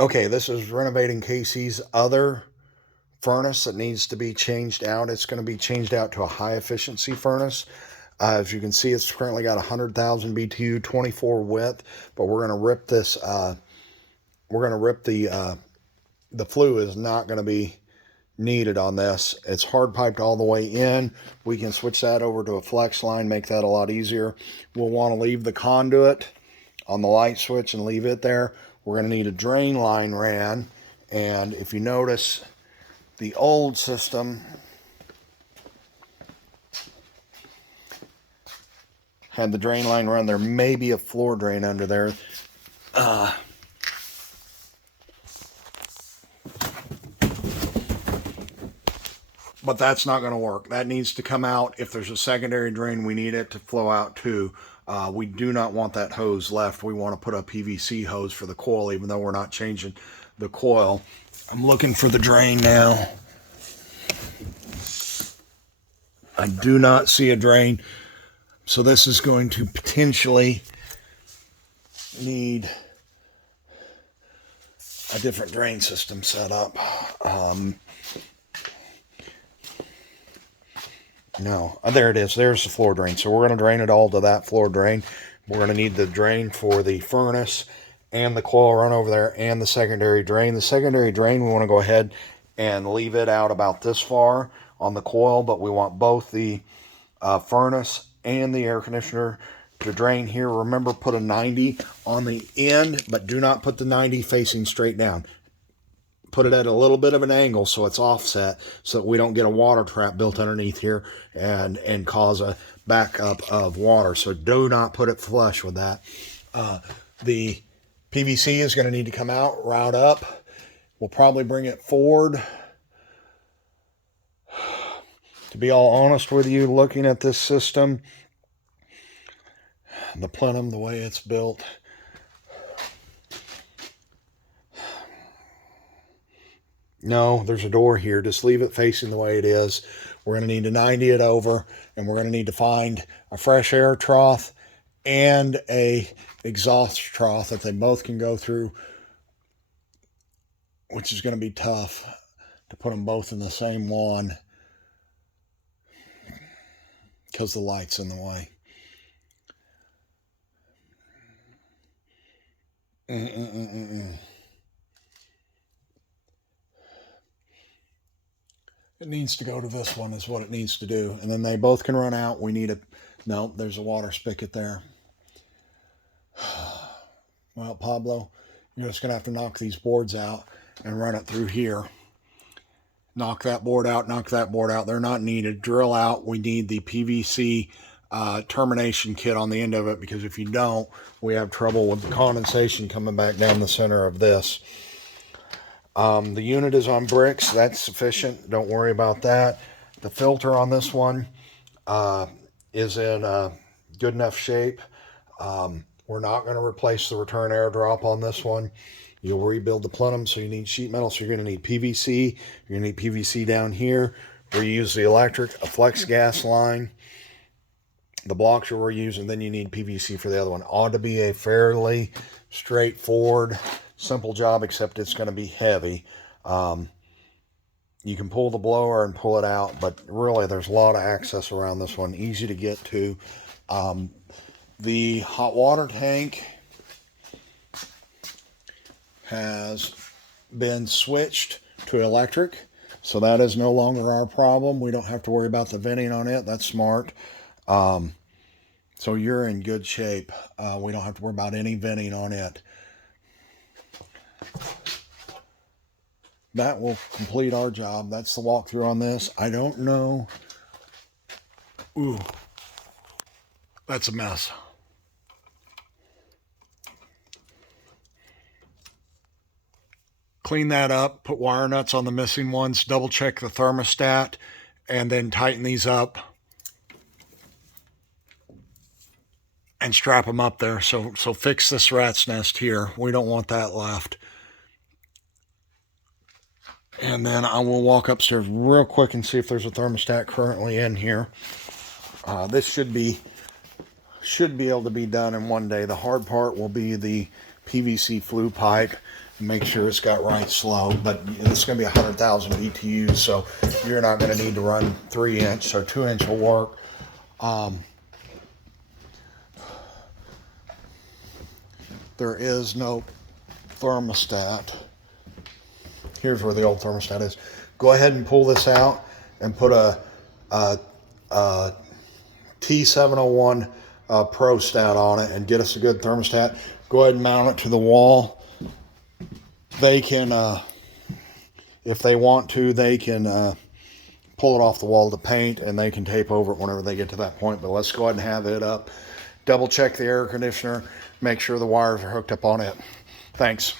Okay, this is renovating Casey's other furnace that needs to be changed out. It's going to be changed out to a high efficiency furnace. As you can see, it's currently got 100,000 BTU, 24 width, but we're going to rip this. We're going to rip the flue is not going to be needed on this. It's hard piped all the way in. We can switch that over to a flex line, make that a lot easier. We'll want to leave the conduit on the light switch and leave it there. We're going to need a drain line ran, and if you notice, the old system had the drain line run. There may be a floor drain under there. But that's not going to work. That needs to come out. If there's a secondary drain, we need it to flow out too. We do not want that hose left. We want to put a PVC hose for the coil, even though we're not changing the coil. I'm looking for the drain now. I do not see a drain. So this is going to potentially need a different drain system set up. No, there it is. There's the floor drain. So we're going to drain it all to that floor drain. We're going to need the drain for the furnace and the coil run over there and the secondary drain. The secondary drain, we want to go ahead and leave it out about this far on the coil, but we want both the furnace and the air conditioner to drain here. Remember, put a 90 on the end, but do not put the 90 facing straight down. Put it at a little bit of an angle so it's offset, so that we don't get a water trap built underneath here and cause a backup of water. So do not put it flush with that. The PVC is going to need to come out, route up. We'll probably bring it forward. To be all honest with you, looking at this system, the plenum, the way it's built, no, there's a door here. Just leave it facing the way it is. We're going to need to 90 it over, and we're going to need to find a fresh air trough and a exhaust trough that they both can go through, which is going to be tough to put them both in the same one because the light's in the way. It needs to go to this one is what it needs to do. And then they both can run out. We need a, no, there's a water spigot there. Well, Pablo, you're just going to have to knock these boards out and run it through here. Knock that board out, knock that board out. They're not needed. Drill out. We need the PVC termination kit on the end of it, because if you don't, we have trouble with the condensation coming back down the center of this. The unit is on bricks. That's sufficient. Don't worry about that. The filter on this one is in good enough shape. We're not going to replace the return air drop on this one. You'll rebuild the plenum, so you need sheet metal. So you're going to need PVC. You're going to need PVC down here. Reuse the electric, a flex gas line. The blocks you're reusing, then you need PVC for the other one. Ought to be a fairly straightforward, simple job, except it's going to be heavy. You can pull the blower and pull it out, but really there's a lot of access around this one. Easy to get to. The hot water tank has been switched to electric, so that is no longer our problem. We don't have to worry about the venting on it. That's smart. So you're in good shape. We don't have to worry about any venting on it. That will complete our job. That's the walkthrough on this. I don't know. Ooh, that's a mess. Clean that up, put wire nuts on the missing ones, double check the thermostat, and then tighten these up and strap them up there. So fix this rat's nest here. We don't want that left. And then I will walk upstairs real quick and see if there's a thermostat currently in here. This should be able to be done in one day. The hard part will be the PVC flue pipe. Make sure it's got right slow, but it's going to be 100,000 BTUs, so you're not going to need to run 3-inch or 2-inch will work. There is no thermostat. Here's where the old thermostat is. Go ahead and pull this out and put a T701 Pro Stat on it and get us a good thermostat. Go ahead and mount it to the wall. They can, if they want to, they can pull it off the wall to paint, and they can tape over it whenever they get to that point. But let's go ahead and have it up. Double check the air conditioner. Make sure the wires are hooked up on it. Thanks.